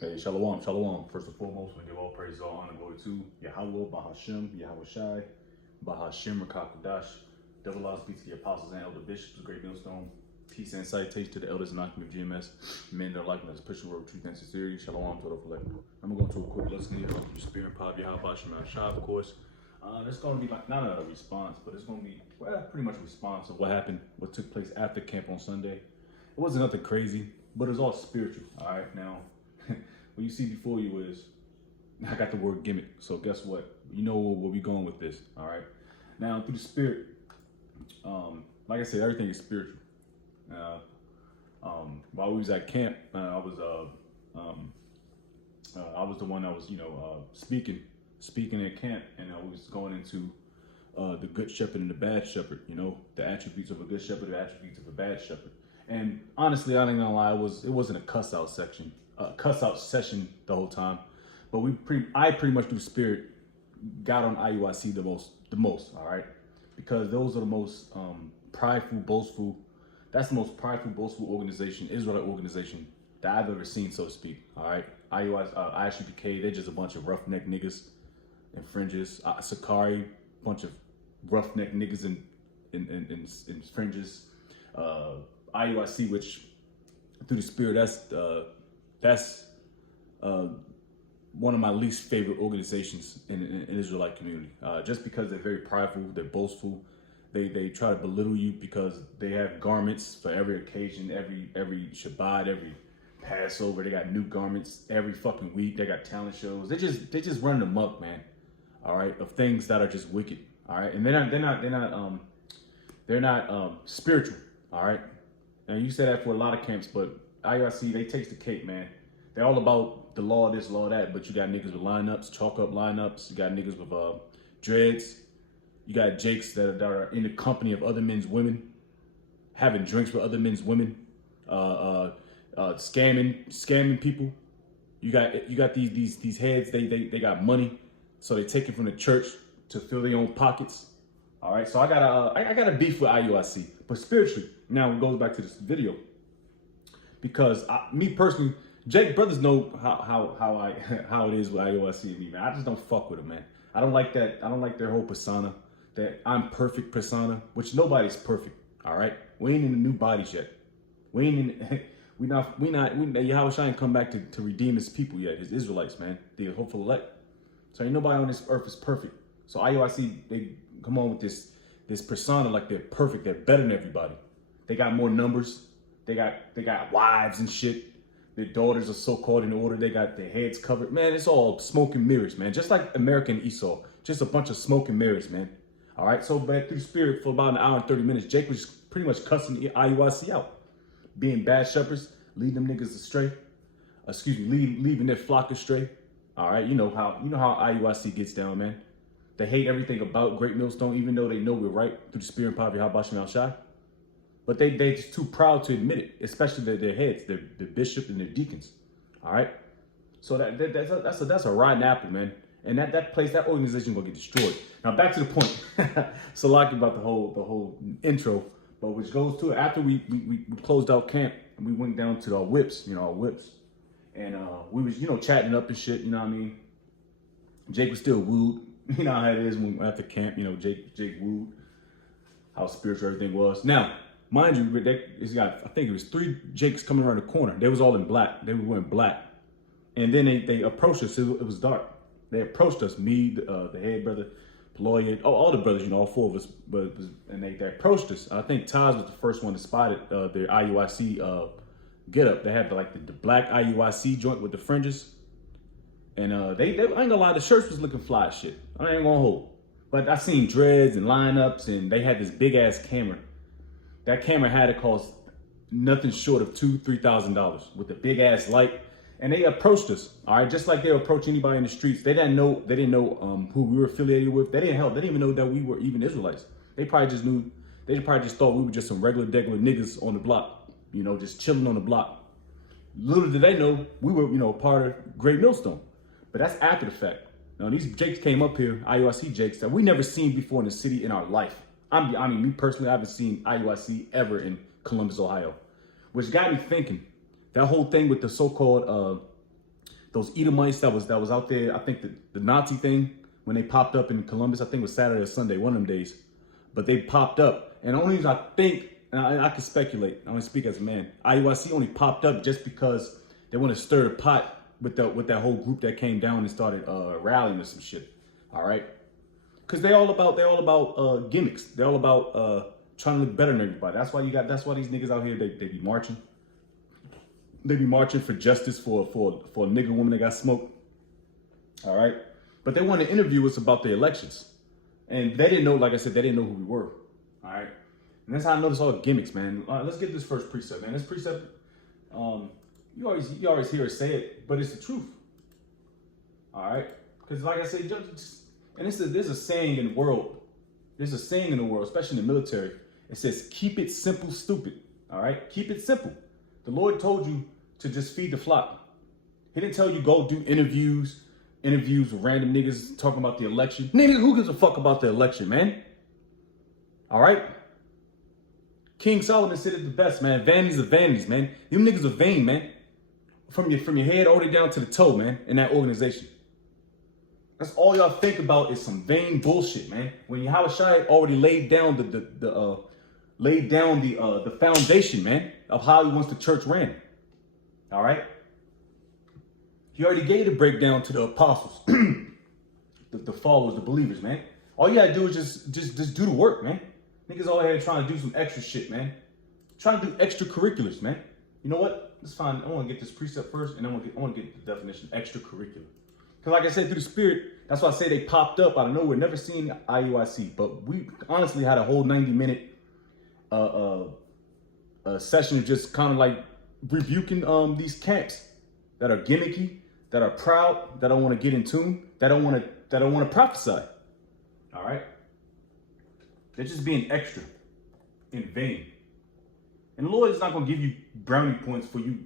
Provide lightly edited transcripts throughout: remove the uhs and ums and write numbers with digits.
Hey, shalom, shalom. First and foremost, we give all praise, all honor, glory to Yahweh, Bahashem, Yahweh Shai, Bahashem, Rakakadash. Double laws be to the apostles and elder bishops, the great millstone. Peace and salutation to the elders and occupant of GMS. Men that are liking us, pushing word of truth and sincerity. Shalom to the elect. I'm going to go to a quick lesson here on the spirit pop, Yahweh, Bahashem, Shai, of course. It's going to be like not a response, but it's going to be pretty much a response of what happened, what took place after camp on Sunday. It wasn't nothing crazy, but it was all spiritual. All right, now. What you see before you is, I got the word gimmick. So guess what? You know where we going with this. All right. Now through the spirit, like I said, everything is spiritual. While we was at camp, I was the one that was, speaking at camp, and I was going into the good shepherd and the bad shepherd. You know, the attributes of a good shepherd, the attributes of a bad shepherd. And honestly, I ain't gonna lie, it wasn't a cuss out session the whole time, but I pretty much through spirit got on IUIC the most, all right, because those are the most prideful, boastful. That's the most prideful, boastful organization, Israelite organization that I've ever seen, so to speak. All right, ISUPK, they're just a bunch of roughneck niggas and fringes. Sakari, bunch of roughneck niggas in fringes. IUIC, which through the spirit, that's one of my least favorite organizations in Israelite community. Just because they're very prideful, they're boastful, they try to belittle you because they have garments for every occasion, every Shabbat, every Passover. They got new garments every fucking week. They got talent shows. They just running amok, man. All right, of things that are just wicked. All right, and they're not spiritual. All right, now you say that for a lot of camps, but IRC, they takes the cake, man. They're all about the law, this, law, that, but you got niggas with lineups, chalk up lineups. You got niggas with dreads. You got jakes that are in the company of other men's women, having drinks with other men's women, scamming people. You got these heads. They got money, so they take it from the church to fill their own pockets. All right, so I got a beef with IUIC, but spiritually. Now it goes back to this video. Because me personally, Jake brothers know how it is with IOIC and me, man. I just don't fuck with them, man. I don't like that. I don't like their whole persona, that I'm perfect persona, which nobody's perfect. All right, we ain't in the new bodies yet. We ain't in. we not. Yahweh Shai ain't come back to redeem his people yet. His Israelites, man. The hopeful elect. So ain't nobody on this earth is perfect. So IOIC, they come on with this persona like they're perfect. They're better than everybody. They got more numbers. They got wives and shit. Their daughters are so-called in order. They got their heads covered. Man, it's all smoke and mirrors, man. Just like American Esau. Just a bunch of smoke and mirrors, man. All right, so back through the spirit for about an hour and 30 minutes, Jake was pretty much cussing the IUIC out. Being bad shepherds, leading them niggas astray. Leaving their flock astray. All right, you know how IUIC gets down, man. They hate everything about Great Millstone, even though they know we're right through the spirit and power of Yahweh Bahashem Shai. But they just too proud to admit it, especially their heads, their bishop and their deacons. All right, so that's a rotten apple, man. And that organization gonna get destroyed. Now back to the point. Salaki about the whole intro, but which goes to it after we closed out camp and we went down to our whips, and we was chatting up and shit. You know what I mean? Jake was still wooed. You know how it is when after camp. Jake wooed. How spiritual everything was. Now. Mind you, I think it was 3 Jakes coming around the corner. They was all in black. They were wearing black. And then they approached us. It was dark. They approached us, me, the head brother, Ploya, all the brothers, all 4 of us. And they approached us. I think Taz was the first one to spot it, their IUIC get up. They had the black IUIC joint with the fringes. And they I ain't gonna lie, the shirts was looking fly as shit. I ain't gonna hold. But I seen dreads and lineups, and they had this big ass camera. That camera had to cost nothing short of $2,000-$3,000 with a big ass light, and they approached us. All right, just like they approach anybody in the streets. They didn't know who we were affiliated with. They didn't even know that we were even Israelites. They probably just thought we were just some regular niggas on the block, just chilling on the block. Little did they know we were part of Great Millstone. But that's after the fact. Now these Jakes came up here, IUIC Jakes, that we never seen before in the city in our life. I mean, me personally, I haven't seen IUIC ever in Columbus, Ohio, which got me thinking. That whole thing with the so-called those Edomites that was out there. I think the Nazi thing when they popped up in Columbus. I think it was Saturday or Sunday, one of them days. But they popped up, and the only reason I think, and I can speculate, I only speak as a man. IUIC only popped up just because they want to stir the pot with that whole group that came down and started rallying or some shit. All right, because they're all about gimmicks. They're all about trying to look better than everybody. That's why these niggas out here they be marching. They be marching for justice for a nigger woman that got smoked. All right, but they want to interview us about the elections. And they didn't know, like I said, they didn't know who we were. All right. And that's how I know it's all gimmicks, man. All right, let's get this first precept, man. This precept, you always hear us say it, but it's the truth. All right. Because like I said, there's a saying in the world. There's a saying in the world, especially in the military. It says, keep it simple, stupid. All right. Keep it simple. The Lord told you to just feed the flock. He didn't tell you go do interviews with random niggas talking about the election. Nigga, who gives a fuck about the election, man? All right? King Solomon said it the best, man. Vanities are vanities, man. Them niggas are vain, man. From your head all the way down to the toe, man, in that organization. That's all y'all think about is some vain bullshit, man. When Yahushua already laid down the foundation, man, of how he wants the church ran. All right? He already gave the breakdown to the apostles, the followers, the believers, man. All you gotta do is just do the work, man. Niggas all here trying to do some extra shit, man. Trying to do extracurriculars, man. You know what? It's fine. I want to get this precept first, and I want to get the definition extracurricular. Because like I said, through the Spirit, that's why I say they popped up out of nowhere. Never seen IUIC, but we honestly had a whole 90-minute session of just kind of like rebuking these camps that are gimmicky, that are proud, that don't want to get in tune, that don't want to prophesy. All right? They're just being extra in vain. And the Lord is not going to give you brownie points for you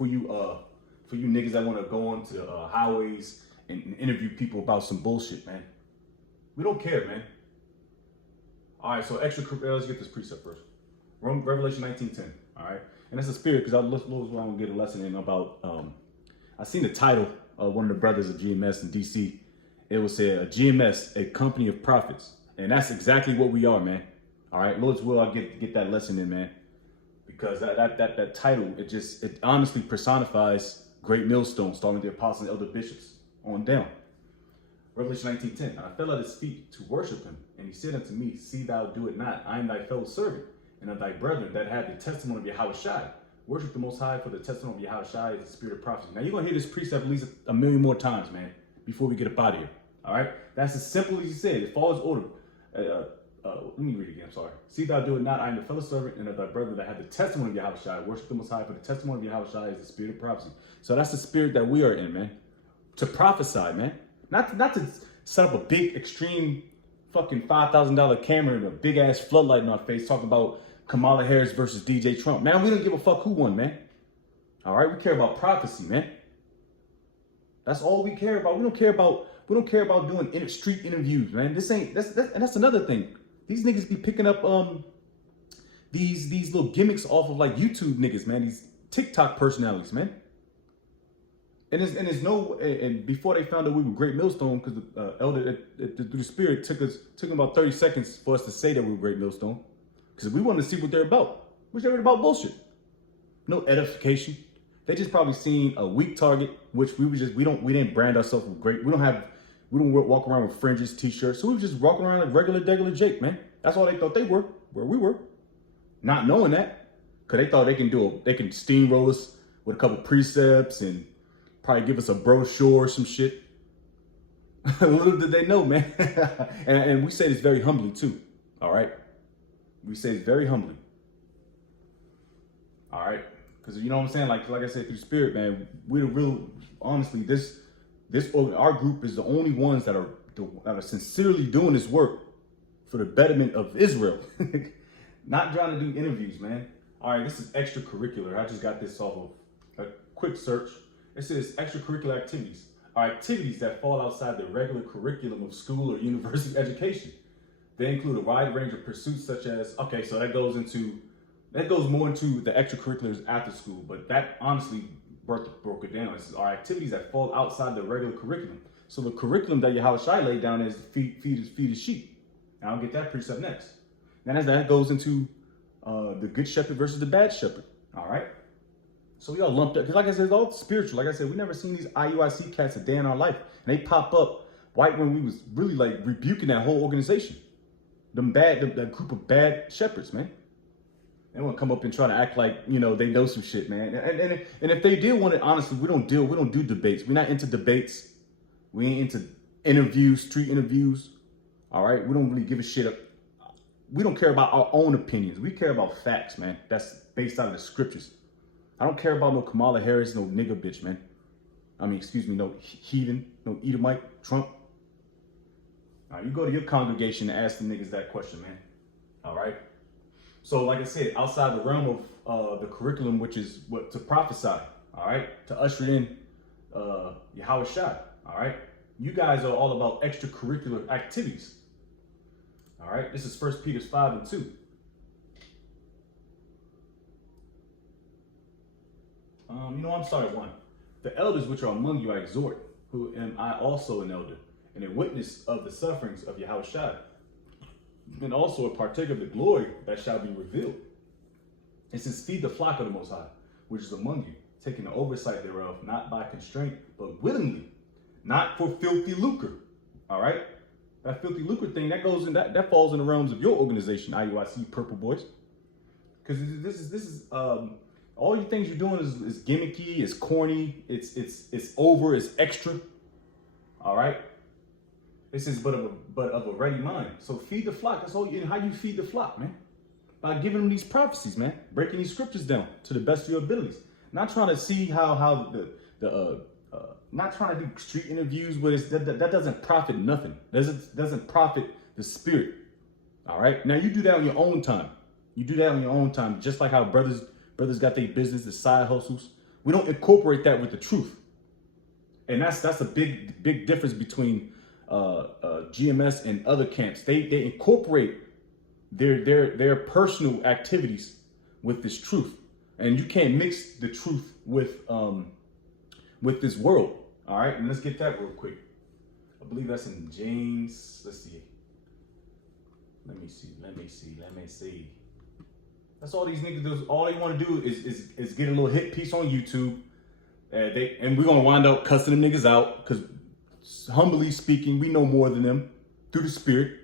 niggas that want to go on to highways and interview people about some bullshit, man. We don't care, man. All right, so let's get this precept first. Revelation 19:10. All right, and that's the Spirit, because I want to get a lesson in about. I seen the title of one of the brothers of GMS in DC. It was a GMS, a company of prophets, and that's exactly what we are, man. All right, Lord's will, I'll get that lesson in, man, because that title, it honestly personifies Great Millstone, starting with the apostles and elder bishops on down. Revelation 19:10. I fell at his feet to worship him, and he said unto me, see thou do it not. I am thy fellow servant, and of thy brethren that have the testimony of Yahushua. Worship the Most High, for the testimony of Yahushua is the spirit of prophecy. Now, you're going to hear this precept at least a million more times, man, before we get up out of here. All right? That's as simple as he said. It follows order. Let me read it again. I'm sorry. See thou do it not. I am the fellow servant and of thy brethren that have the testimony of Yahushua. Worship the Most High, for the testimony of Yahushua is the spirit of prophecy. So that's the spirit that we are in, man. To prophesy, man. Not to set up a big, extreme, fucking $5,000 camera and a big ass floodlight in our face talking about Kamala Harris versus DJ Trump. Man, we don't give a fuck who won, man. All right, we care about prophecy, man. That's all we care about. We don't care about doing street interviews, man. That's another thing. These niggas be picking up these little gimmicks off of like YouTube niggas, man. These TikTok personalities, man. And before they found out we were Great Millstone, because the elder through the Spirit took them about 30 seconds for us to say that we were Great Millstone, because we wanted to see what they're about. They're about bullshit. No edification. They just probably seen a weak target, which we didn't brand ourselves with great. We don't walk around with fringes, t-shirts. So we were just walking around like regular Jake, man. That's all they thought they were, where we were. Not knowing that, because they thought they can steamroll us with a couple precepts and probably give us a brochure or some shit. Little did they know, man. and we say this very humbly too. All right. We say this very humbly. All right. Because you know what I'm saying? Like I said, through Spirit, man, we're the real, honestly, our group is the only ones that are sincerely doing this work for the betterment of Israel. Not trying to do interviews, man. All right, this is extracurricular. I just got this off of a quick search. It says extracurricular activities are activities that fall outside the regular curriculum of school or university education. They include a wide range of pursuits such as, okay, so that goes more into the extracurriculars after school, but that honestly broke it down. This is our activities that fall outside the regular curriculum. So the curriculum that Yahushua laid down is feed his sheep. And I'll get that precept next. Then as that goes into the good shepherd versus the bad shepherd. All right. So we all lumped up because, like I said, it's all spiritual. Like I said, we never seen these IUIC cats a day in our life, and they pop up right when we was really like rebuking that whole organization. That group of bad shepherds, man. They want to come up and try to act like, you know, they know some shit, man. And if they did want it, honestly, we don't do debates. We're not into debates. We ain't into interviews, street interviews. All right. We don't really give a shit up. We don't care about our own opinions. We care about facts, man. That's based out of the scriptures. I don't care about no Kamala Harris, no nigga bitch, man. I mean, excuse me, no heathen, no Edomite, Trump. All right, you go to your congregation and ask the niggas that question, man. All right. So, like I said, outside the realm of the curriculum, which is what to prophesy, all right, to usher in Yahushua, all right. You guys are all about extracurricular activities. All right. This is 1 Peter 5:2. I'm sorry, 1. The elders which are among you I exhort, who am I also an elder, and a witness of the sufferings of Yahushua, and also a partaker of the glory that shall be revealed. It says, feed the flock of the Most High, which is among you, taking the oversight thereof, not by constraint, but willingly, not for filthy lucre. All right? That filthy lucre thing, that goes in that falls in the realms of your organization, IUIC Purple Boys. Because this is all you things you're doing is gimmicky, it's corny, it's over, it's extra. All right. This is but of a ready mind. So feed the flock. That's all. How you feed the flock, man? By giving them these prophecies, man. Breaking these scriptures down to the best of your abilities. Not trying to see how not trying to do street interviews with it. That doesn't profit nothing. Doesn't profit the spirit. All right. Now you do that on your own time. You do that on your own time, just like how brothers got their business, the side hustles. We don't incorporate that with the truth. And that's a big difference between GMS and other camps. They incorporate their personal activities with this truth. And you can't mix the truth with this world. All right, and let's get that real quick. I believe that's in James. Let's see. Let me see. That's all these niggas do. All they want to do is get a little hit piece on YouTube. And we're going to wind up cussing them niggas out because, humbly speaking, we know more than them through the spirit.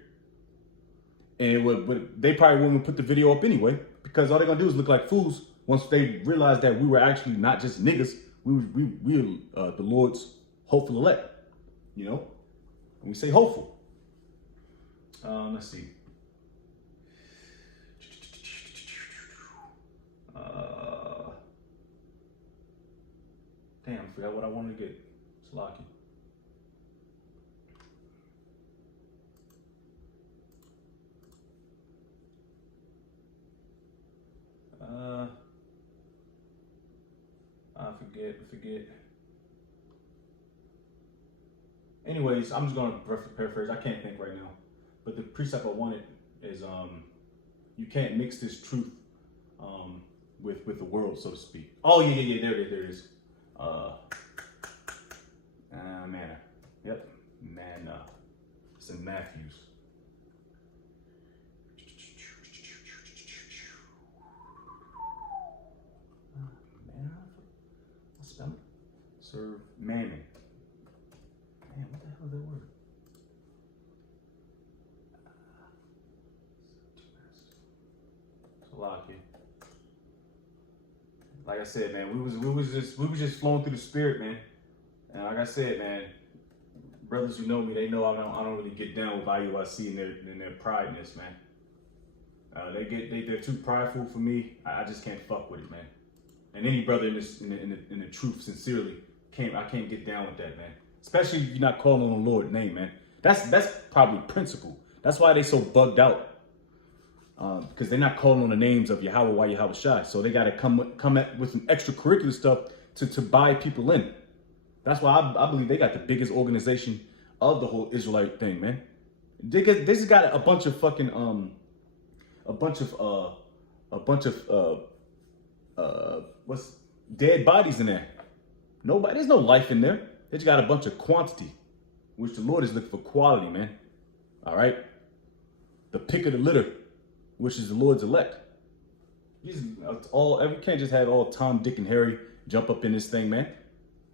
And they probably wouldn't put the video up anyway because all they're going to do is look like fools once they realize that we were actually not just niggas. We are the Lord's hopeful elect, you know? And we say hopeful. Let's see. Damn, I forgot what I wanted to get. It's lucky. I forget. Anyways, I'm just gonna paraphrase. I can't think right now. But the precept I wanted is you can't mix this truth with the world, so to speak. Oh yeah, there it is. Manna. Yep, manna. It's in Matthews. Manna? What's spell it? Serve mammon. Man, what the hell is that word? Salaki. Like I said, man, we was just flowing through the spirit, man. And like I said, man, brothers who know me, they know I don't really get down with IUIC and their prideness, man. They're too prideful for me. I just can't fuck with it, man. And any brother in the truth, sincerely, I can't get down with that, man. Especially if you're not calling on the Lord's name, man. That's probably principle. That's why they so bugged out. Because they're not calling on the names of Yahweh, Yahweh Shai. So they got to come at with some extracurricular stuff to buy people in. That's why I believe they got the biggest organization of the whole Israelite thing, man. They just got a bunch of fucking what's dead bodies in there. Nobody, there's no life in there. They just got a bunch of quantity, which the Lord is looking for quality, man. All right? The pick of the litter, which is the Lord's elect. We can't just have all Tom, Dick, and Harry jump up in this thing, man.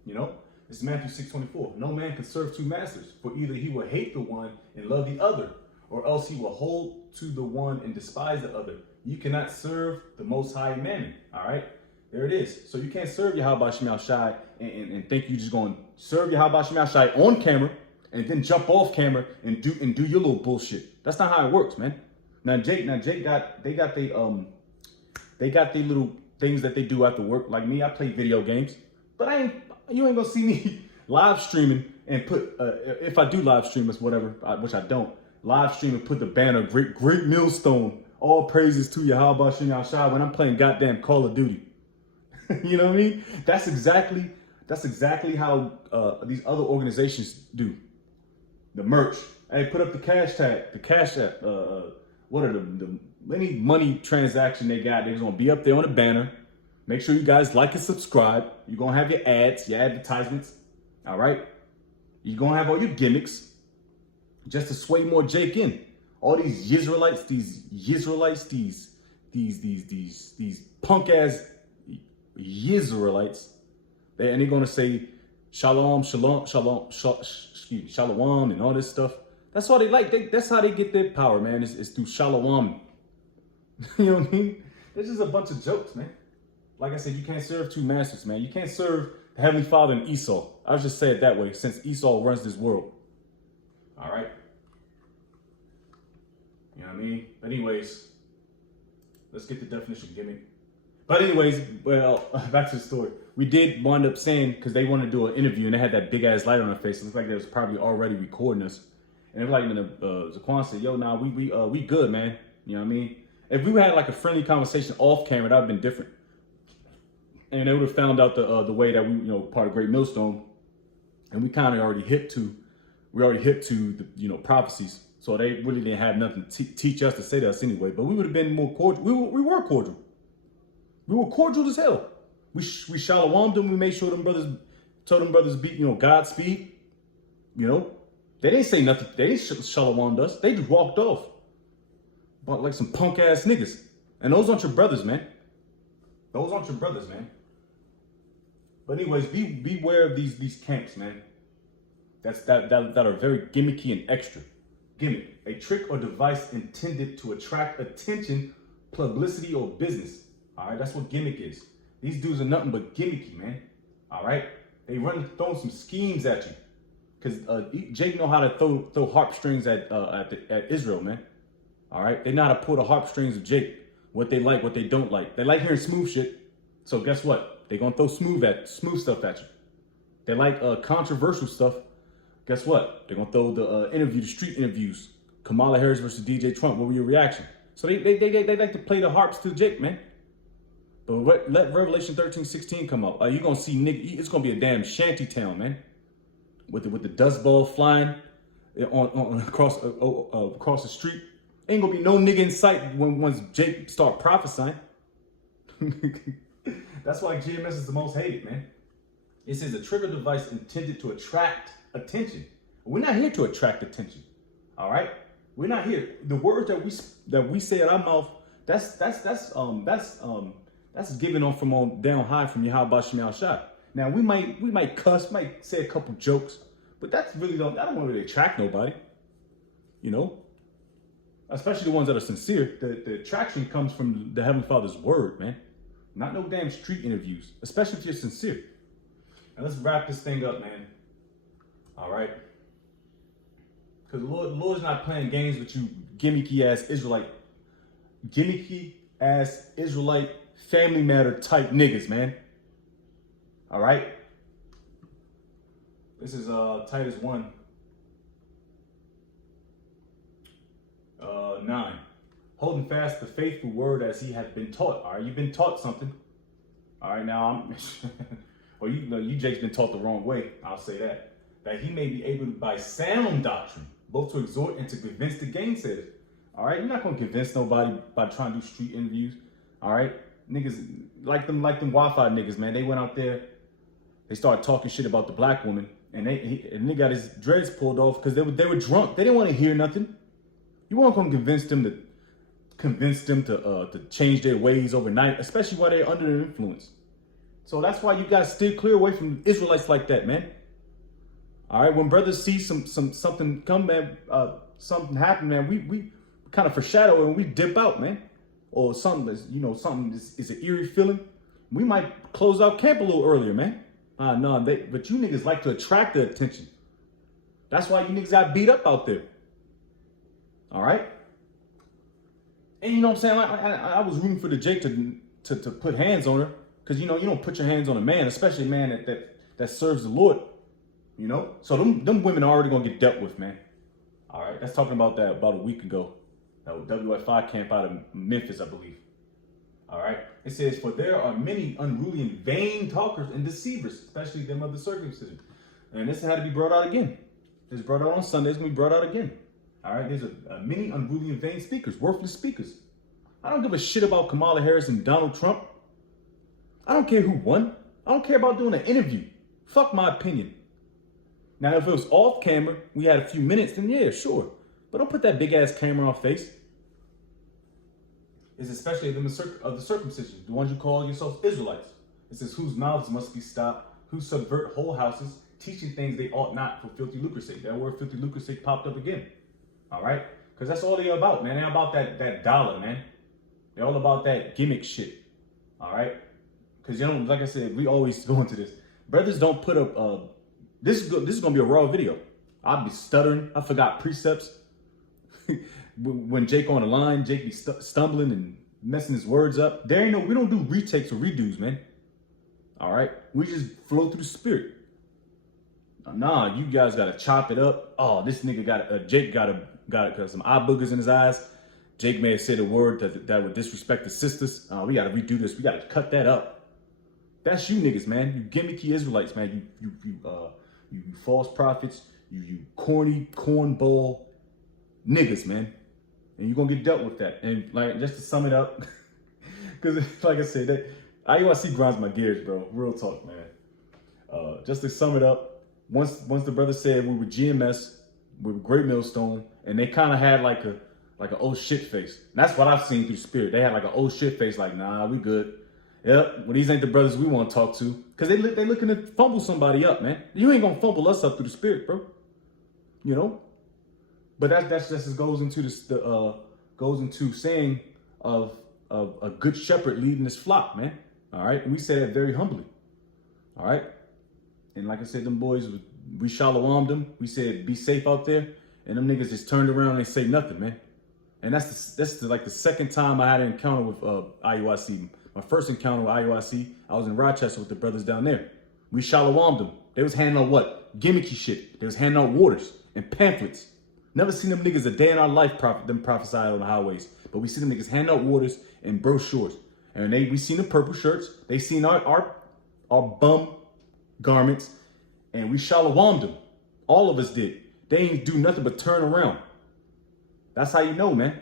You know? It's Matthew 6:24. No man can serve two masters, for either he will hate the one and love the other, or else he will hold to the one and despise the other. You cannot serve the Most High Mammon. All right? There it is. So you can't serve Yahweh Shemel Shai and think you're just going to serve Yahweh Shemel Shai on camera and then jump off camera and do your little bullshit. That's not how it works, man. Now Jake got their little things that they do after work. Like me, I play video games, but you ain't gonna see me live streaming and put if I do live stream, it's whatever, which I don't live stream and put the banner great millstone, all praises to Yahweh Shemel Shai when I'm playing goddamn Call of Duty. You know what I mean? That's exactly how these other organizations do. The merch. Hey, put up the cash tag, the cash app. What are the any money transaction they got? They're gonna be up there on the banner. Make sure you guys like and subscribe. You're gonna have your ads, your advertisements. All right. You're gonna have all your gimmicks just to sway more Jake in. All these Israelites, these punk ass Israelites, and they're gonna say shalom, and all this stuff. That's all they like. That's how they get their power, man. It's through shalom. You know what I mean? It's just a bunch of jokes, man. Like I said, you can't serve two masters, man. You can't serve the Heavenly Father and Esau. I'll just say it that way, since Esau runs this world. All right. You know what I mean? But anyways, let's get the definition of gimmick. But anyways, well, back to the story. We did wind up saying, because they wanted to do an interview and they had that big ass light on their face. It looked like they was probably already recording us. And they were like, Zaquan said, yo, nah, we good, man. You know what I mean? If we had like a friendly conversation off camera, that would have been different. And they would have found out the way that we, part of Great Millstone. And we kind of already hit to the, prophecies. So they really didn't have nothing to teach us to say to us anyway. But we would have been more cordial. We were cordial. We were cordial as hell. We shalawamed them. We made sure told them brothers be, Godspeed. They didn't say nothing. They didn't shalawamed us. They just walked off. But like some punk ass niggas. And those aren't your brothers, man. Those aren't your brothers, man. But anyways, beware of these camps, man. That are very gimmicky and extra. Gimmick, a trick or device intended to attract attention, publicity, or business. All right, that's what gimmick is. These dudes are nothing but gimmicky, man. All right, they throwing some schemes at you, because Jake know how to throw harp strings at Israel, man. All right, they know how to pull the harp strings of Jake. What they like, what they don't like. They like hearing smooth shit. So guess what? They gonna throw smooth stuff at you. They like controversial stuff. Guess what? They're gonna throw the street interviews. Kamala Harris versus DJ Trump. What were your reaction? So they like to play the harps to Jake, man. But let Revelation 13:16 come out. You're gonna see it's gonna be a damn shanty town, man. With the dust ball flying across the street. Ain't gonna be no nigga in sight once Jake start prophesying. That's why GMS is the most hated, man. It says a trigger device intended to attract attention. We're not here to attract attention. All right, we're not here. The words that we say out our mouth, that's given from on down high from Yahweh Shemel Shai. Now we might cuss, might say a couple jokes, but that don't really attract nobody. Especially the ones that are sincere. The attraction comes from the Heavenly Father's word, man. Not no damn street interviews, especially if you're sincere. And let's wrap this thing up, man. All right? Because the Lord's not playing games with you gimmicky ass Israelite family matter type niggas, man. All right? This is Titus 1. 9. Holding fast the faithful word as he hath been taught. All right, you've been taught something. All right, now you Jake's been taught the wrong way. I'll say that. That he may be able by sound doctrine, both to exhort and to convince the gainsayers. All right, you're not gonna convince nobody by trying to do street interviews. All right, niggas like them Wi-Fi niggas, man. They went out there they started talking shit about the black woman, and they got his dreads pulled off because they were drunk. They didn't want to hear nothing. You weren't gonna convince them to change their ways overnight, especially while they're under their influence. So that's why you guys steer clear away from Israelites like that, man. All right, when brothers see something come, man, something happen, man, we kind of foreshadow it and we dip out, man. Or something is an eerie feeling. We might close out camp a little earlier, man. But you niggas like to attract the attention. That's why you niggas got beat up out there. All right. And you know what I'm saying? I was rooting for the Jake to put hands on her, because you don't put your hands on a man, especially a man that serves the Lord. You know, so them women are already gonna get dealt with, man. All right, that's talking about that about a week ago. That WF5 camp out of Memphis, I believe. All right, it says, for there are many unruly and vain talkers and deceivers, especially them of the circumcision. And this had to be brought out again. It's brought out on Sunday. It's gonna be brought out again. All right, there's many unruly and vain speakers, worthless speakers. I don't give a shit about Kamala Harris and Donald Trump. I don't care who won. I don't care about doing an interview. Fuck my opinion. Now, if it was off camera, we had a few minutes, then yeah, sure. But don't put that big ass camera on face. It's especially them of the circumcision, the ones you call yourselves Israelites. It says, whose mouths must be stopped, who subvert whole houses, teaching things they ought not for filthy lucre's sake. That word filthy lucre's sake popped up again. All right? Because that's all they're about, man. They're about that dollar, man. They're all about that gimmick shit. All right? Because, like I said, we always go into this. Brothers don't put up... This is going to be a raw video. I'll be stuttering. I forgot precepts. When Jake on the line, Jake be stumbling and messing his words up. We don't do retakes or redos, man. All right? We just flow through the spirit. Nah, you guys got to chop it up. Oh, this nigga Jake got some eye boogers in his eyes. Jake may have said a word that would disrespect the sisters. We got to redo this. We got to cut that up. That's you niggas, man. You gimmicky Israelites, man. You false prophets. You corny cornball niggas, man. And you're going to get dealt with that. And like, just to sum it up, because like I said, that IUIC grinds my gears, bro. Real talk, man. Just to sum it up, once the brother said we were GMS, we were Great Millstone, and they kind of had like an oh shit face. And that's what I've seen through spirit. They had like an oh shit face, like, nah, we good. Yep, well, these ain't the brothers we want to talk to. Because they looking to fumble somebody up, man. You ain't going to fumble us up through the spirit, bro. You know? But that's just goes into saying of a good shepherd leading his flock, man. All right? And we say that very humbly. All right? And like I said, them boys, we shalom them. We said, be safe out there. And them niggas just turned around and they say nothing, man. And that's like the second time I had an encounter with IUIC. My first encounter with IUIC, I was in Rochester with the brothers down there. We shalom them. They was handing out what? Gimmicky shit. They was handing out waters and pamphlets. Never seen them niggas a day in our life prophesy on the highways. But we see them niggas hand out waters and brochures. And we seen the purple shirts. They seen our bum garments. And we shalom them. All of us did. They ain't do nothing but turn around. That's how you know, man.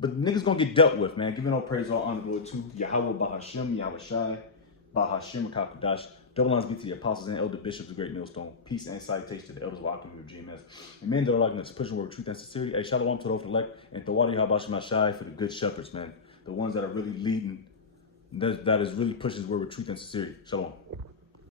But niggas gonna get dealt with, man. Giving all praise, all honor, glory to Yahweh, Bahashem, Yahweh Shai, Bahashem, Kakadash. Double lines be to the apostles and elder bishops of Great Millstone. Peace and salutation to the elders walking with GMS. And men that are like this pushing word of truth and sincerity. Hey, shalom to those elect and Tawadi Habashim Shai for the good shepherds, man. The ones that are really leading, that is really pushing the word of truth and sincerity. Shalom.